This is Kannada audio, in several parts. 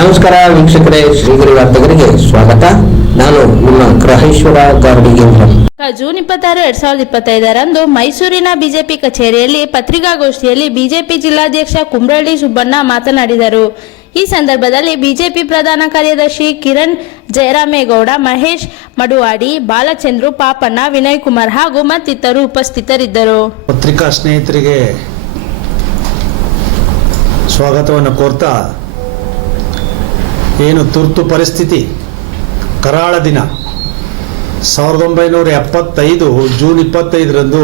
ನಮಸ್ಕಾರ ವೀಕ್ಷಕರೇ ಶ್ರೀಗಿರಿ ವಾರ್ತೆಗರಿಗೆ ಸ್ವಾಗತ. ನಾನು ನಿಮ್ಮ ಗ್ರಹೇಶ್ವರ ಗಾರ್ಡಿಗೇಂದ್ರ ಜೂನ್ ಇಪ್ಪತ್ತಾರು ಎರಡ್ ಸಾವಿರದ ಇಪ್ಪತ್ತೈದರಂದು ಮೈಸೂರಿನ ಬಿಜೆಪಿ ಕಚೇರಿಯಲ್ಲಿ ಪತ್ರಿಕಾಗೋಷ್ಠಿಯಲ್ಲಿ ಬಿಜೆಪಿ ಜಿಲ್ಲಾಧ್ಯಕ್ಷ ಕುಂಬ್ರಳ್ಳಿ ಸುಬ್ಬಣ್ಣ ಮಾತನಾಡಿದರು. ಈ ಸಂದರ್ಭದಲ್ಲಿ ಬಿಜೆಪಿ ಪ್ರಧಾನ ಕಾರ್ಯದರ್ಶಿ ಕಿರಣ್ ಜಯರಾಮೇಗೌಡ ಮಹೇಶ್ ಮಡುವಾಡಿ ಬಾಲಚಂದ್ರು ಪಾಪಣ್ಣ ವಿನಯ್ ಕುಮಾರ್ ಹಾಗೂ ಮತ್ತಿತರರು ಉಪಸ್ಥಿತರಿದ್ದರು. ಪತ್ರಿಕಾ ಸ್ನೇಹಿತರಿಗೆ ಸ್ವಾಗತವನ್ನು ಕೋರ್ತಾ ಏನು ತುರ್ತು ಪರಿಸ್ಥಿತಿ? ಕರಾಳ ದಿನ. ಸಾವಿರದ ಒಂಬೈನೂರ ಎಪ್ಪತ್ತೈದು, ಜೂನ್ ಇಪ್ಪತ್ತೈದರಂದು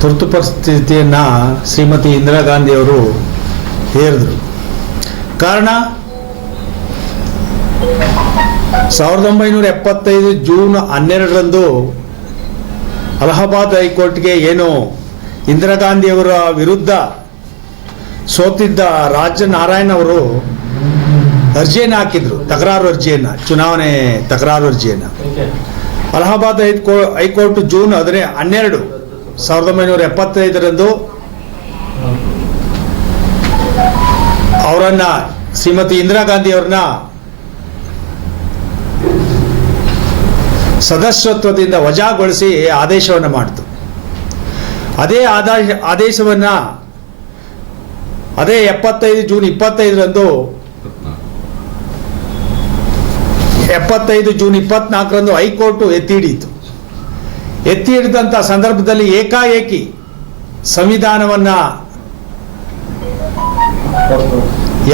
ತುರ್ತು ಪರಿಸ್ಥಿತಿಯನ್ನು ಶ್ರೀಮತಿ ಇಂದಿರಾ ಗಾಂಧಿಯವರು ಹೇರಿದ್ರು. ಕಾರಣ? ಸಾವಿರದ ಒಂಬೈನೂರ ಎಪ್ಪತ್ತೈದು, ಜೂನ್ ಹನ್ನೆರಡರಂದು ಅಲಹಾಬಾದ್ ಹೈಕೋರ್ಟ್ಗೆ ಏನು ಇಂದಿರಾ ಗಾಂಧಿಯವರ ವಿರುದ್ಧ ಸೋತಿದ್ದ ರಾಜ ನಾರಾಯಣ್ ಅವರು ಅರ್ಜಿಯನ್ನು ಹಾಕಿದ್ರು, ತಕರಾರು ಅರ್ಜಿಯನ್ನು, ಚುನಾವಣೆ ತಕರಾರು ಅರ್ಜಿಯನ್ನು. ಅಲಹಾಬಾದ್ ಹೈಕೋ, ಹೈಕೋರ್ಟ್ ಜೂನ್ ಹದಿನೇ, ಹನ್ನೆರಡು, ಸಾವಿರದ ಒಂಬೈನೂರ ಎಪ್ಪತ್ತೈದರಂದು ಅವರನ್ನ, ಶ್ರೀಮತಿ ಇಂದಿರಾ ಗಾಂಧಿ ಅವ್ರನ್ನ ಸದಸ್ಯತ್ವದಿಂದ ವಜಾಗೊಳಿಸಿ ಆದೇಶವನ್ನು ಮಾಡಿತು. ಅದೇ ಆದೇಶ ಆದೇಶವನ್ನು ಅದೇ ಎಪ್ಪತ್ತೈದು ಜೂನ್ ಇಪ್ಪತ್ತೈದರಂದು ಎಪ್ಪತ್ತೈದು ಜೂನ್ ಇಪ್ಪತ್ನಾಲ್ಕರಂದು ಹೈಕೋರ್ಟು ಎತ್ತಿ ಹಿಡಿಯಿತು ಎತ್ತಿ ಹಿಡಿದಂಥ ಸಂದರ್ಭದಲ್ಲಿ ಏಕಾಏಕಿ ಸಂವಿಧಾನವನ್ನು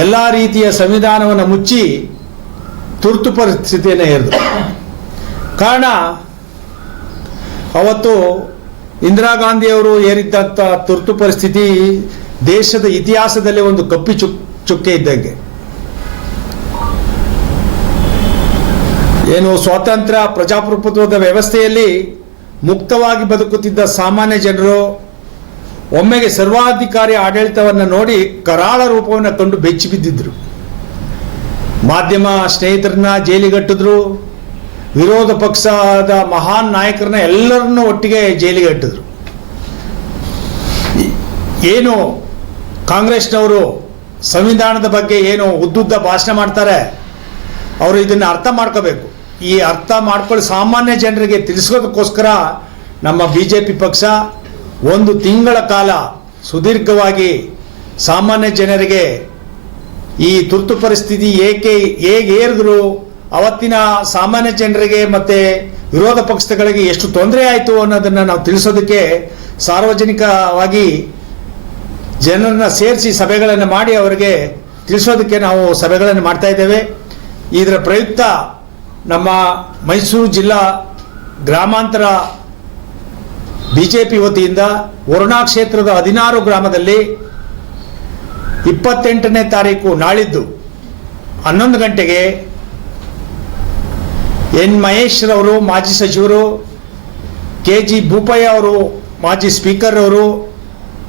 ಎಲ್ಲ ರೀತಿಯ ಸಂವಿಧಾನವನ್ನು ಮುಚ್ಚಿ ತುರ್ತು ಪರಿಸ್ಥಿತಿಯನ್ನು ಹೇರಿದ್ರು ಕಾರಣ, ಅವತ್ತು ಇಂದಿರಾ ಗಾಂಧಿಯವರು ಏರಿದ್ದಂಥ ತುರ್ತು ಪರಿಸ್ಥಿತಿ ದೇಶದ ಇತಿಹಾಸದಲ್ಲಿ ಒಂದು ಕಪ್ಪಿ ಚುಕ್ ಚುಕ್ಕೆ ಇದ್ದಂಗೆ. ಏನು ಸ್ವಾತಂತ್ರ್ಯ ಪ್ರಜಾಪ್ರಭುತ್ವದ ವ್ಯವಸ್ಥೆಯಲ್ಲಿ ಮುಕ್ತವಾಗಿ ಬದುಕುತ್ತಿದ್ದ ಸಾಮಾನ್ಯ ಜನರು ಒಮ್ಮೆಗೆ ಸರ್ವಾಧಿಕಾರಿ ಆಡಳಿತವನ್ನು ನೋಡಿ ಕರಾಳ ರೂಪವನ್ನು ಕಂಡು ಬೆಚ್ಚಿ ಬಿದ್ದಿದ್ರು. ಮಾಧ್ಯಮ ಸ್ನೇಹಿತರನ್ನ ಜೈಲಿಗಟ್ಟಿದ್ರು ವಿರೋಧ ಪಕ್ಷದ ಮಹಾನ್ ನಾಯಕರನ್ನ ಎಲ್ಲರನ್ನೂ ಒಟ್ಟಿಗೆ ಜೈಲಿಗೆ ಅಟ್ಟಿದ್ರು. ಏನು ಕಾಂಗ್ರೆಸ್ನವರು ಸಂವಿಧಾನದ ಬಗ್ಗೆ ಏನು ಉದ್ದುದ್ದ ಭಾಷಣ ಮಾಡ್ತಾರೆ, ಅವರು ಇದನ್ನು ಅರ್ಥ ಮಾಡ್ಕೋಬೇಕು. ಈ ಅರ್ಥ ಮಾಡ್ಕೊಳ್ಳಿ ಸಾಮಾನ್ಯ ಜನರಿಗೆ ತಿಳಿಸೋದಕ್ಕೋಸ್ಕರ ನಮ್ಮ ಬಿ ಜೆ ಪಿ ಪಕ್ಷ ಒಂದು ತಿಂಗಳ ಕಾಲ ಸುದೀರ್ಘವಾಗಿ ಸಾಮಾನ್ಯ ಜನರಿಗೆ ಈ ತುರ್ತು ಪರಿಸ್ಥಿತಿ ಏಕೆ ಹೇಗೆ ಏರಿದ್ರು ಅವತ್ತಿನ ಸಾಮಾನ್ಯ ಜನರಿಗೆ ಮತ್ತೆ ವಿರೋಧ ಪಕ್ಷಗಳಿಗೆ ಎಷ್ಟು ತೊಂದರೆ ಆಯಿತು ಅನ್ನೋದನ್ನು ನಾವು ತಿಳಿಸೋದಕ್ಕೆ ಸಾರ್ವಜನಿಕವಾಗಿ ಜನರನ್ನ ಸೇರಿಸಿ ಸಭೆಗಳನ್ನು ಮಾಡಿ ಅವರಿಗೆ ತಿಳಿಸೋದಕ್ಕೆ ನಾವು ಸಭೆಗಳನ್ನು ಮಾಡ್ತಾ ಇದ್ದೇವೆ. ಇದರ ಪ್ರಯುಕ್ತ ನಮ್ಮ ಮೈಸೂರು ಜಿಲ್ಲಾ ಗ್ರಾಮಾಂತರ ಬಿ ಜೆ ಪಿ ವತಿಯಿಂದ ವರುಣಾ ಕ್ಷೇತ್ರದ ಹದಿನಾರು ಗ್ರಾಮದಲ್ಲಿ ಇಪ್ಪತ್ತೆಂಟನೇ ತಾರೀಕು ನಾಳಿದ್ದು ಹನ್ನೊಂದು ಗಂಟೆಗೆ ಎನ್ ಮಹೇಶ್ರವರು ಮಾಜಿ ಸಚಿವರು, ಕೆ ಜಿ ಭೂಪಯ್ಯ ಅವರು, ಮಾಜಿ ಸ್ಪೀಕರ್ ಅವರು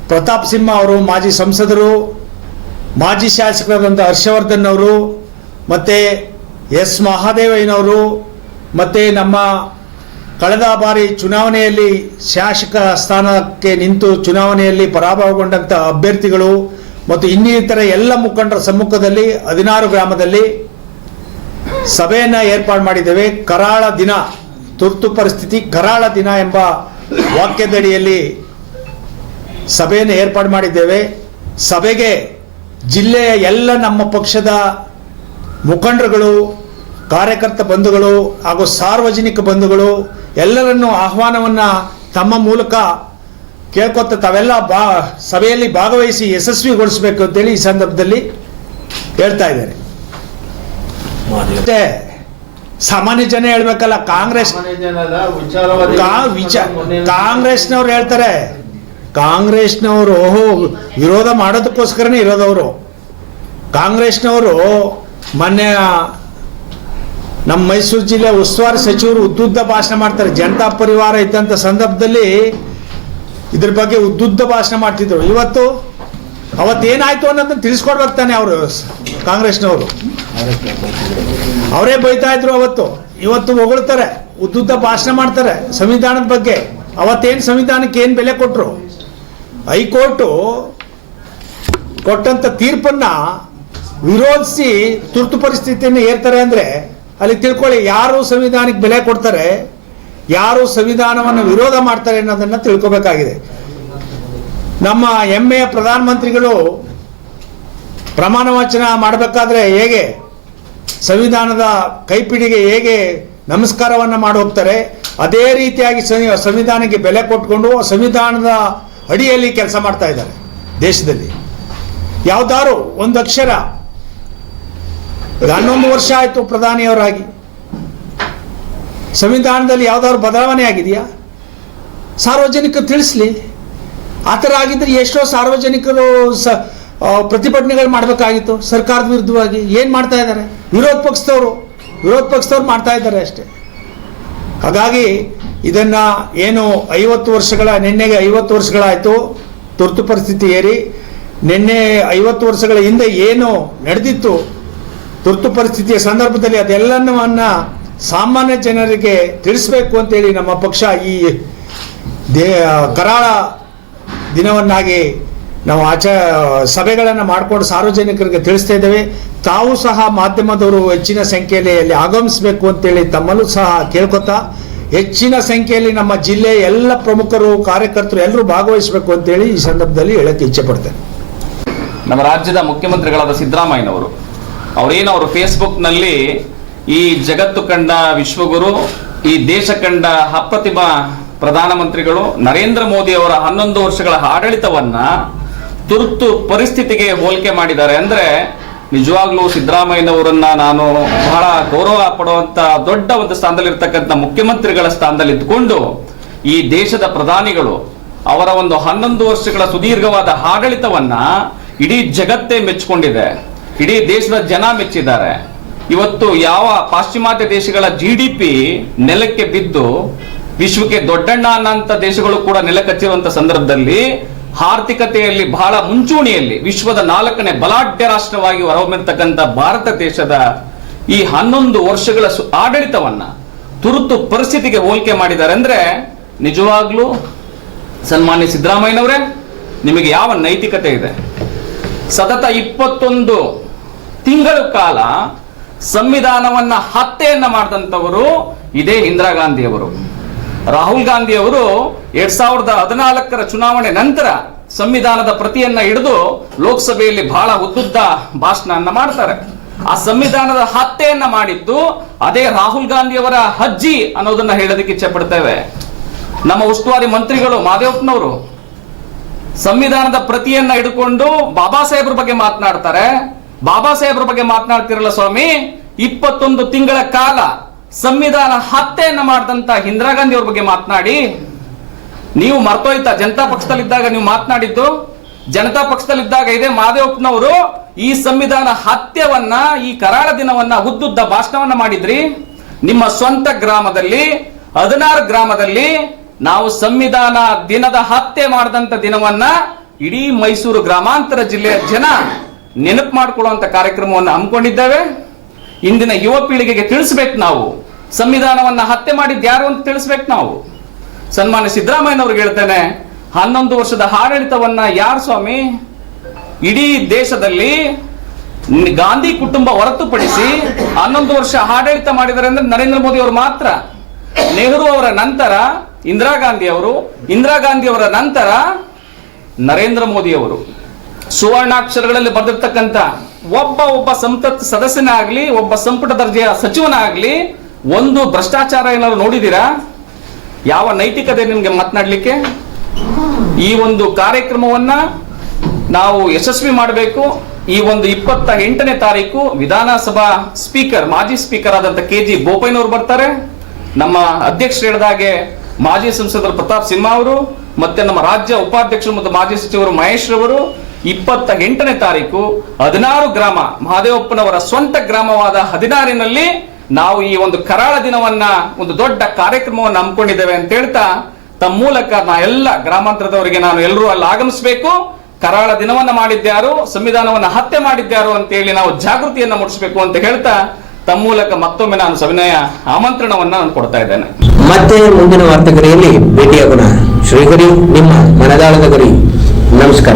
ಪ್ರತಾಪ್ ಸಿಂಹ ಅವರು, ಮಾಜಿ ಸಂಸದರು, ಮಾಜಿ ಶಾಸಕರಾದಂಥ ಹರ್ಷವರ್ಧನ್ ಅವರು ಮತ್ತು ಎಸ್ ಮಹಾದೇವಯ್ಯನವರು ಮತ್ತು ನಮ್ಮ ಕಳೆದ ಬಾರಿ ಚುನಾವಣೆಯಲ್ಲಿ ಶಾಸಕ ಸ್ಥಾನಕ್ಕೆ ನಿಂತು ಚುನಾವಣೆಯಲ್ಲಿ ಪರಾಭವಗೊಂಡಂಥ ಅಭ್ಯರ್ಥಿಗಳು ಮತ್ತು ಇನ್ನಿತರ ಎಲ್ಲ ಮುಖಂಡರ ಸಮ್ಮುಖದಲ್ಲಿ ಹದಿನಾರು ಗ್ರಾಮದಲ್ಲಿ ಸಭೆಯನ್ನು ಏರ್ಪಾಡು ಮಾಡಿದ್ದೇವೆ. ಕರಾಳ ದಿನ, ತುರ್ತು ಪರಿಸ್ಥಿತಿ, ಕರಾಳ ದಿನ ಎಂಬ ವಾಕ್ಯದಡಿಯಲ್ಲಿ ಸಭೆಯನ್ನು ಏರ್ಪಾಡು ಮಾಡಿದ್ದೇವೆ. ಸಭೆಗೆ ಜಿಲ್ಲೆಯ ಎಲ್ಲ ನಮ್ಮ ಪಕ್ಷದ ಮುಖಂಡರುಗಳು ಕಾರ್ಯಕರ್ತ ಬಂಧುಗಳು ಹಾಗೂ ಸಾರ್ವಜನಿಕ ಬಂಧುಗಳು ಎಲ್ಲರನ್ನೂ ಆಹ್ವಾನವನ್ನು ತಮ್ಮ ಮೂಲಕ ಕೇಳ್ಕೊತ ತಾವೆಲ್ಲ ಬಾ ಸಭೆಯಲ್ಲಿ ಭಾಗವಹಿಸಿ ಯಶಸ್ವಿಗೊಳಿಸಬೇಕು ಅಂತೇಳಿ ಈ ಸಂದರ್ಭದಲ್ಲಿ ಹೇಳ್ತಾ ಇದ್ದಾರೆ. ಮತ್ತೆ ಸಾಮಾನ್ಯ ಜನ ಹೇಳ್ಬೇಕಲ್ಲ ಕಾಂಗ್ರೆಸ್ ಕಾಂಗ್ರೆಸ್ನವ್ರು ಹೇಳ್ತಾರೆ. ಕಾಂಗ್ರೆಸ್ನವರು ವಿರೋಧ ಮಾಡೋದಕ್ಕೋಸ್ಕರನೇ ಇರೋದವರು. ಕಾಂಗ್ರೆಸ್ನವರು ಮೊನ್ನೆ ನಮ್ಮ ಮೈಸೂರು ಜಿಲ್ಲೆ ಉಸ್ತುವಾರಿ ಸಚಿವರು ಉದ್ದುದ್ದ ಭಾಷಣ ಮಾಡ್ತಾರೆ. ಜನತಾ ಪರಿವಾರ ಇದ್ದಂಥ ಸಂದರ್ಭದಲ್ಲಿ ಇದ್ರ ಬಗ್ಗೆ ಉದ್ದುದ್ದ ಭಾಷಣ ಮಾಡ್ತಿದ್ರು. ಇವತ್ತು ಅವತ್ತೇನಾಯ್ತು ಅನ್ನೋದನ್ನ ತಿಳಿಸ್ಕೊಡ್ಬೇಕು ತಾನೆ ಅವರು ಕಾಂಗ್ರೆಸ್ನವರು. ಅವರೇ ಬೈತಾ ಇದ್ರು ಅವತ್ತು. ಇವತ್ತು ಹೊಗಳ್ತಾರೆ, ಉದ್ದುದ್ದ ಭಾಷಣ ಮಾಡ್ತಾರೆ ಸಂವಿಧಾನದ ಬಗ್ಗೆ. ಅವತ್ತೇನು ಸಂವಿಧಾನಕ್ಕೆ ಏನು ಬೆಲೆ ಕೊಟ್ಟರು ಹೈಕೋರ್ಟು ಕೊಟ್ಟಂತ ತೀರ್ಪನ್ನ ವಿರೋಧಿಸಿ ತುರ್ತು ಪರಿಸ್ಥಿತಿಯನ್ನು ಏರ್ತಾರೆ ಅಂದರೆ ಅಲ್ಲಿ ತಿಳ್ಕೊಳ್ಳಿ, ಯಾರು ಸಂವಿಧಾನಕ್ಕೆ ಬೆಲೆ ಕೊಡ್ತಾರೆ, ಯಾರು ಸಂವಿಧಾನವನ್ನು ವಿರೋಧ ಮಾಡ್ತಾರೆ ಅನ್ನೋದನ್ನು ತಿಳ್ಕೊಬೇಕಾಗಿದೆ. ನಮ್ಮ ಹೆಮ್ಮೆಯ ಪ್ರಧಾನಮಂತ್ರಿಗಳು ಪ್ರಮಾಣ ವಚನ ಮಾಡಬೇಕಾದ್ರೆ ಹೇಗೆ, ಸಂವಿಧಾನದ ಕೈಪಿಡಿಗೆ ಹೇಗೆ ನಮಸ್ಕಾರವನ್ನು ಮಾಡಿ ಹೋಗ್ತಾರೆ, ಅದೇ ರೀತಿಯಾಗಿ ಸಂವಿ- ಸಂವಿಧಾನಕ್ಕೆ ಬೆಲೆ ಕೊಟ್ಕೊಂಡು ಸಂವಿಧಾನದ ಅಡಿಯಲ್ಲಿ ಕೆಲಸ ಮಾಡ್ತಾ ಇದ್ದಾರೆ ದೇಶದಲ್ಲಿ. ಯಾವ್ದಾರು ಒಂದು ಅಕ್ಷರ ಹನ್ನೊಂದು ವರ್ಷ ಆಯಿತು ಪ್ರಧಾನಿಯವರಾಗಿ. ಸಂವಿಧಾನದಲ್ಲಿ ಯಾವ್ದಾದ್ರು ಬದಲಾವಣೆ ಆಗಿದೆಯಾ? ಸಾರ್ವಜನಿಕರು ತಿಳಿಸ್ಲಿ. ಆ ಥರ ಆಗಿದ್ರೆ ಎಷ್ಟೋ ಸಾರ್ವಜನಿಕರು ಸ ಪ್ರತಿಭಟನೆಗಳು ಮಾಡಬೇಕಾಗಿತ್ತು ಸರ್ಕಾರದ ವಿರುದ್ಧವಾಗಿ. ಏನು ಮಾಡ್ತಾ ಇದ್ದಾರೆ? ವಿರೋಧ ಪಕ್ಷದವರು. ವಿರೋಧ ಪಕ್ಷದವ್ರು ಮಾಡ್ತಾ ಇದ್ದಾರೆ ಅಷ್ಟೇ. ಹಾಗಾಗಿ ಇದನ್ನು ಏನು ಐವತ್ತು ವರ್ಷಗಳ, ನಿನ್ನೆಗೆ ಐವತ್ತು ವರ್ಷಗಳಾಯಿತು. ತುರ್ತು ಪರಿಸ್ಥಿತಿ ಏರಿ. ನಿನ್ನೆ ಐವತ್ತು ವರ್ಷಗಳ ಹಿಂದೆ ಏನು ನಡೆದಿತ್ತು ತುರ್ತು ಪರಿಸ್ಥಿತಿಯ ಸಂದರ್ಭದಲ್ಲಿ ಅದೆಲ್ಲವನ್ನ ಸಾಮಾನ್ಯ ಜನರಿಗೆ ತಿಳಿಸ್ಬೇಕು ಅಂತೇಳಿ ನಮ್ಮ ಪಕ್ಷ ಈ ದೇ ಕರಾಳ ದಿನವನ್ನಾಗಿ ನಾವು ಆಚ, ಸಭೆಗಳನ್ನು ಮಾಡಿಕೊಂಡು ಸಾರ್ವಜನಿಕರಿಗೆ ತಿಳಿಸ್ತಾ ಇದ್ದೇವೆ. ತಾವು ಸಹ ಮಾಧ್ಯಮದವರು ಹೆಚ್ಚಿನ ಸಂಖ್ಯೆಯಲ್ಲಿ ಆಗಮಿಸಬೇಕು ಅಂತೇಳಿ ತಮ್ಮಲ್ಲೂ ಸಹ ಕೇಳ್ಕೊತಾ, ಹೆಚ್ಚಿನ ಸಂಖ್ಯೆಯಲ್ಲಿ ನಮ್ಮ ಜಿಲ್ಲೆ ಎಲ್ಲ ಪ್ರಮುಖರು, ಕಾರ್ಯಕರ್ತರು ಎಲ್ಲರೂ ಭಾಗವಹಿಸಬೇಕು ಅಂತೇಳಿ ಈ ಸಂದರ್ಭದಲ್ಲಿ ಹೇಳಕ್ಕೆ ಇಚ್ಛೆ ಪಡ್ತೇನೆ. ನಮ್ಮ ರಾಜ್ಯದ ಮುಖ್ಯಮಂತ್ರಿಗಳಾದ ಸಿದ್ದರಾಮಯ್ಯನವರು ಅವರೇನು ಅವರು ಫೇಸ್ಬುಕ್ನಲ್ಲಿ ಈ ಜಗತ್ತು ಕಂಡ ವಿಶ್ವಗುರು, ಈ ದೇಶ ಕಂಡ ಅಪ್ರತಿಮ ಪ್ರಧಾನಮಂತ್ರಿಗಳು, ನರೇಂದ್ರ ಮೋದಿ ಅವರ ಹನ್ನೊಂದು ವರ್ಷಗಳ ಆಡಳಿತವನ್ನ ತುರ್ತು ಪರಿಸ್ಥಿತಿಗೆ ಹೋಲಿಕೆ ಮಾಡಿದ್ದಾರೆ. ಅಂದ್ರೆ ನಿಜವಾಗ್ಲೂ ಸಿದ್ದರಾಮಯ್ಯನವರನ್ನ ನಾನು ಬಹಳ ಗೌರವ ಪಡುವಂತ ದೊಡ್ಡ ಒಂದು ಸ್ಥಾನದಲ್ಲಿರ್ತಕ್ಕಂಥ ಮುಖ್ಯಮಂತ್ರಿಗಳ ಸ್ಥಾನದಲ್ಲಿ ಇದ್ದುಕೊಂಡು ಈ ದೇಶದ ಪ್ರಧಾನಿಗಳು ಅವರ ಒಂದು ಹನ್ನೊಂದು ವರ್ಷಗಳ ಸುದೀರ್ಘವಾದ ಆಡಳಿತವನ್ನ ಇಡೀ ಜಗತ್ತೇ ಮೆಚ್ಚಿಕೊಂಡಿದೆ. ಇಡೀ ದೇಶದ ಜನ ಮೆಚ್ಚಿದ್ದಾರೆ. ಇವತ್ತು ಯಾವ ಪಾಶ್ಚಿಮಾತ್ಯ ದೇಶಗಳ ಜಿ ಡಿ ಪಿ ನೆಲಕ್ಕೆ ಬಿದ್ದು ವಿಶ್ವಕ್ಕೆ ದೊಡ್ಡಣ್ಣ ಅನ್ನಂತ ದೇಶಗಳು ಕೂಡ ನೆಲಕಚ್ಚಿರುವಂತ ಸಂದರ್ಭದಲ್ಲಿ ಆರ್ಥಿಕತೆಯಲ್ಲಿ ಬಹಳ ಮುಂಚೂಣಿಯಲ್ಲಿ ವಿಶ್ವದ ನಾಲ್ಕನೇ ಬಲಾಢ್ಯ ರಾಷ್ಟ್ರವಾಗಿ ಹೊರಹೊಮ್ಮಿರ್ತಕ್ಕಂಥ ಭಾರತ ದೇಶದ ಈ ಹನ್ನೊಂದು ವರ್ಷಗಳ ಆಡಳಿತವನ್ನ ತುರ್ತು ಪರಿಸ್ಥಿತಿಗೆ ಹೋಲಿಕೆ ಮಾಡಿದ್ದಾರೆ ಅಂದ್ರೆ ನಿಜವಾಗ್ಲೂ ಸನ್ಮಾನ್ಯ ಸಿದ್ದರಾಮಯ್ಯನವರೇ, ನಿಮಗೆ ಯಾವ ನೈತಿಕತೆ ಇದೆ? ಸತತ ಇಪ್ಪತ್ತೊಂದು ತಿಂಗಳು ಕಾಲ ಸಂವಿಧಾನವನ್ನ ಹತ್ಯೆಯನ್ನ ಮಾಡಿದಂಥವರು ಇದೇ ಇಂದಿರಾ ಗಾಂಧಿಯವರು. ರಾಹುಲ್ ಗಾಂಧಿ ಅವರು ಎರಡ್ ಸಾವಿರದ ಹದಿನಾಲ್ಕರ ಚುನಾವಣೆ ನಂತರ ಸಂವಿಧಾನದ ಪ್ರತಿಯನ್ನ ಹಿಡಿದು ಲೋಕಸಭೆಯಲ್ಲಿ ಬಹಳ ಉದ್ದುದ್ದ ಭಾಷಣ ಮಾಡ್ತಾರೆ. ಆ ಸಂವಿಧಾನದ ಹತ್ಯೆಯನ್ನ ಮಾಡಿದ್ದು ಅದೇ ರಾಹುಲ್ ಗಾಂಧಿ ಅಜ್ಜಿ ಅನ್ನೋದನ್ನ ಹೇಳೋದಕ್ಕೆ ಇಚ್ಛೆ ಪಡ್ತೇವೆ ನಮ್ಮ ಉಸ್ತುವಾರಿ ಮಂತ್ರಿಗಳು ಮಾದೇವಪ್ಪನವರು ಸಂವಿಧಾನದ ಪ್ರತಿಯನ್ನ ಹಿಡ್ಕೊಂಡು ಬಾಬಾ ಸಾಹೇಬ್ರ ಬಗ್ಗೆ ಮಾತನಾಡ್ತಾರೆ. ಬಾಬಾ ಸಾಹೇಬ್ರ ಬಗ್ಗೆ ಮಾತನಾಡ್ತಿರಲ್ಲ ಸ್ವಾಮಿ? ಇಪ್ಪತ್ತೊಂದು ತಿಂಗಳ ಕಾಲ ಸಂವಿಧಾನ ಹತ್ಯೆಯನ್ನ ಮಾಡಿದಂತ ಇಂದಿರಾ ಗಾಂಧಿ ಅವ್ರ ಬಗ್ಗೆ ಮಾತನಾಡಿ, ನೀವು ಮರ್ತೋಯ್ತಾ ಜನತಾ ಪಕ್ಷದಲ್ಲಿದ್ದಾಗ ನೀವು ಮಾತನಾಡಿದ್ದು, ಜನತಾ ಪಕ್ಷದಲ್ಲಿದ್ದಾಗ ಇದೇ ಮಾದೇವಪ್ಪನವರು, ಈ ಸಂವಿಧಾನ ಹತ್ಯವನ್ನ ಈ ಕರಾಳ ದಿನವನ್ನ, ಉದ್ದುದ್ದ ಭಾಷಣವನ್ನ ಮಾಡಿದ್ರಿ. ನಿಮ್ಮ ಸ್ವಂತ ಗ್ರಾಮದಲ್ಲಿ, ಹದಿನಾರು ಗ್ರಾಮದಲ್ಲಿ ನಾವು ಸಂವಿಧಾನ ದಿನದ ಹತ್ಯೆ ಮಾಡಿದಂತ ದಿನವನ್ನ ಇಡೀ ಮೈಸೂರು ಗ್ರಾಮಾಂತರ ಜಿಲ್ಲೆಯ ಜನ ನೆನಪು ಮಾಡಿಕೊಳ್ಳುವಂತ ಕಾರ್ಯಕ್ರಮವನ್ನು ಹಮ್ಮಿಕೊಂಡಿದ್ದೇವೆ. ಇಂದಿನ ಯುವ ಪೀಳಿಗೆಗೆ ತಿಳಿಸ್ಬೇಕು ನಾವು. ಸಂವಿಧಾನವನ್ನ ಹತ್ಯೆ ಮಾಡಿದ್ದು ಯಾರು ಅಂತ ತಿಳಿಸ್ಬೇಕು ನಾವು. ಸನ್ಮಾನ್ಯ ಸಿದ್ದರಾಮಯ್ಯನವ್ರಿಗೆ ಹೇಳ್ತೇನೆ, ಹನ್ನೊಂದು ವರ್ಷದ ಆಡಳಿತವನ್ನ ಯಾರು ಸ್ವಾಮಿ? ಇಡೀ ದೇಶದಲ್ಲಿ ಗಾಂಧಿ ಕುಟುಂಬ ಹೊರತುಪಡಿಸಿ ಹನ್ನೊಂದು ವರ್ಷ ಆಡಳಿತ ಮಾಡಿದರೆ ಅಂದ್ರೆ ನರೇಂದ್ರ ಮೋದಿ ಅವರು ಮಾತ್ರ. ನೆಹರು ಅವರ ನಂತರ, ಇಂದಿರಾ ಗಾಂಧಿ ಅವರು, ಇಂದಿರಾ ಗಾಂಧಿ ಅವರ ನಂತರ ನರೇಂದ್ರ ಮೋದಿ ಅವರು. ಸುವರ್ಣಾಕ್ಷರಗಳಲ್ಲಿ ಬರೆದಿರ್ತಕ್ಕಂಥ ಒಬ್ಬ ಒಬ್ಬ ಸಂಸತ್ ಸದಸ್ಯನಾಗ್ಲಿ, ಒಬ್ಬ ಸಂಪುಟ ದರ್ಜೆಯ ಸಚಿವನಾಗ್ಲಿ, ಒಂದು ಭ್ರಷ್ಟಾಚಾರ ಏನಾದ್ರು ನೋಡಿದೀರಾ ಯಾವ ನೈತಿಕತೆ ನಿಮಗೆ ಮಾತನಾಡಲಿಕ್ಕೆ? ಈ ಒಂದು ಕಾರ್ಯಕ್ರಮವನ್ನ ನಾವು ಯಶಸ್ವಿ ಮಾಡಬೇಕು. ಈ ಒಂದು ಇಪ್ಪತ್ತ ಎಂಟನೇ ತಾರೀಕು ವಿಧಾನಸಭಾ ಸ್ಪೀಕರ್, ಮಾಜಿ ಸ್ಪೀಕರ್ ಆದಂತ ಕೆ ಜಿ ಬೋಪಯ್ಯನವರು ಬರ್ತಾರೆ. ನಮ್ಮ ಅಧ್ಯಕ್ಷರು ಹೇಳಿದಾಗೆ ಮಾಜಿ ಸಂಸದರು ಪ್ರತಾಪ್ ಸಿಂಹ ಅವರು, ಮತ್ತೆ ನಮ್ಮ ರಾಜ್ಯ ಉಪಾಧ್ಯಕ್ಷರು ಮತ್ತು ಮಾಜಿ ಸಚಿವರು ಮಹೇಶ್ ರವರು ಇಪ್ಪತ್ತ ಎಂಟನೇ ತಾರೀಕು ಹದಿನಾರು ಗ್ರಾಮ ಮಹಾದೇವಪ್ಪನವರ ಸ್ವಂತ ಗ್ರಾಮವಾದ ಹದಿನಾರಿನಲ್ಲಿ ನಾವು ಈ ಒಂದು ಕರಾಳ ದಿನವನ್ನ, ಒಂದು ದೊಡ್ಡ ಕಾರ್ಯಕ್ರಮವನ್ನು ಹಮ್ಮಿಕೊಂಡಿದ್ದೇವೆ ಅಂತ ಹೇಳ್ತಾ, ತಮ್ಮ ಮೂಲಕ ನಾ ಎಲ್ಲ ಗ್ರಾಮಾಂತರದವರಿಗೆ ನಾನು ಎಲ್ಲರೂ ಅಲ್ಲಿ ಆಗಮಿಸಬೇಕು. ಕರಾಳ ದಿನವನ್ನ ಮಾಡಿದ್ಯಾರು, ಸಂವಿಧಾನವನ್ನ ಹತ್ಯೆ ಮಾಡಿದ್ಯಾರು ಅಂತ ಹೇಳಿ ನಾವು ಜಾಗೃತಿಯನ್ನ ಮೂಡಿಸಬೇಕು ಅಂತ ಹೇಳ್ತಾ, ತಮ್ಮ ಮೂಲಕ ಮತ್ತೊಮ್ಮೆ ನಾನು ಸವಿನಯ ಆಮಂತ್ರಣವನ್ನ ನಾನು ಕೊಡ್ತಾ ಇದ್ದೇನೆ. ಮತ್ತೆ ಮುಂದಿನ ವಾರ್ತೆಗರಿಯಲ್ಲಿ ಭೇಟಿಯಾಗೋಣ. ಶ್ರೀಗರಿ ನಿಮ್ಮ ಮನದಾಳದ ಗರಿ. ನಮಸ್ಕಾರ.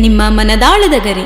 ನಿಮ್ಮ ಮನದಾಳದ ಗರಿ.